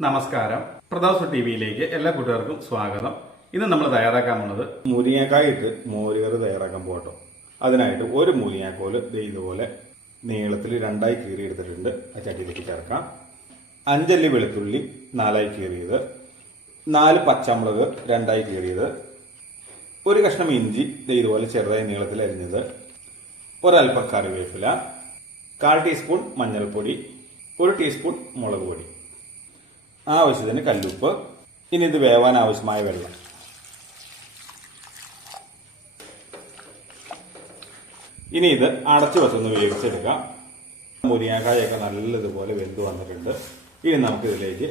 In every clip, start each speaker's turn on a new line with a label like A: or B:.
A: നമസ്കാരം. പ്രതാസ് ടി വിയിലേക്ക് എല്ലാ കൂട്ടുകാർക്കും സ്വാഗതം. ഇന്ന് നമ്മൾ തയ്യാറാക്കാൻ പോണത്
B: മുരിങ്ങക്കായിട്ട് മോരുകറി തയ്യാറാക്കാൻ പോകട്ടോ. അതിനായിട്ട് ഒരു മുരിങ്ങാക്കോൽ ഇതുപോലെ നീളത്തിൽ രണ്ടായി കീറി എടുത്തിട്ടുണ്ട് ആ ചട്ടിയിലേക്ക് ചേർക്കാം. അഞ്ചല്ലി വെളുത്തുള്ളി നാലായി കീറിയത്. നാല് പച്ചമുളക് രണ്ടായി കീറിയത്. ഒരു കഷ്ണം ഇഞ്ചി ഇതുപോലെ ചെറുതായി നീളത്തിൽ അരിഞ്ഞത്. ഒരൽപ്പം കറിവേപ്പില. കാൽ ടീസ്പൂൺ മഞ്ഞൾപ്പൊടി. ഒരു ടീസ്പൂൺ മുളക് പൊടി. ആവശ്യത്തിന് കല്ലുപ്പ്. ഇനി ഇത് വേവാൻ ആവശ്യമായ വെള്ളം. ഇനി ഇത് അടച്ചു വെച്ചൊന്ന് വേവിച്ചെടുക്കാം. മുരിങ്ങാക്കായൊക്കെ നല്ലതുപോലെ വെന്ത് വന്നിട്ടുണ്ട്. ഇനി നമുക്കിതിലേക്ക്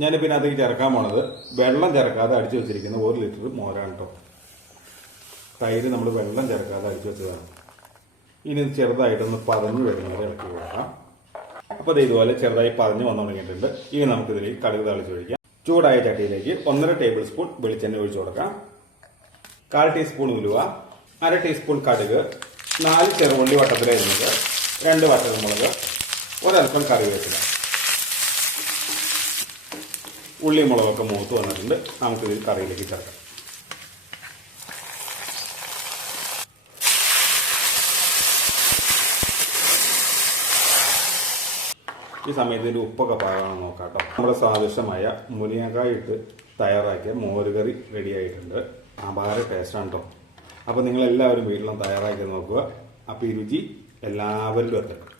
B: ഞാൻ പിന്നെ അതിൽ ചേർക്കാൻ പോണത് വെള്ളം ചേർക്കാതെ അടിച്ചു വെച്ചിരിക്കുന്ന ഒരു ലിറ്റർ മോരാണ് തൈര് നമ്മൾ വെള്ളം ചേർക്കാതെ അടിച്ചു വെച്ചതാണ്. ഇനി ചെറുതായിട്ടൊന്ന് പതഞ്ഞു വരുന്നത് ഇളക്കി കൊടുക്കാം. അപ്പോൾ ഇത് ഇതുപോലെ ചെറുതായി പറഞ്ഞു വന്നു തുടങ്ങിയിട്ടുണ്ട്. ഇനി നമുക്ക് ഇതിലേക്ക് കടുക് തളിച്ച് ഒഴിക്കാം. ചൂടായ ചട്ടിയിലേക്ക് ഒന്നര ടേബിൾ സ്പൂൺ വെളിച്ചെണ്ണ ഒഴിച്ചു കൊടുക്കാം. കാൽ ടീസ്പൂൺ ഉലുവ അര ടീസ്പൂൺ കടുക് നാല് ചെറുള്ളി വട്ടത്തിലരിഞ്ഞത് രണ്ട് വട്ടൽമുളക് ഒരൽപ്പം കറിവേപ്പില. ഉള്ളി മുളകൊക്കെ മൂത്ത് വന്നിട്ടുണ്ട്. നമുക്കിതിൽ കറിയിലേക്ക് ചേർക്കാം. ഈ സമയത്ത് ഇതിന്റെ ഉപ്പൊക്കെ പാകാണെന്ന് നോക്കാം കേട്ടോ നമ്മുടെ സ്വാദിഷ്ടമായ മുരിങ്ങക്കായ ഇട്ട് തയ്യാറാക്കിയ മോരുകറി റെഡി ആയിട്ടുണ്ട് അപാര ടേസ്റ്റാണ് കേട്ടോ അപ്പോൾ നിങ്ങളെല്ലാവരും വീട്ടിലും തയ്യാറാക്കി നോക്കുക. അപ്പോൾ ഈ രുചി എല്ലാവരിലും എത്തട്ടെ.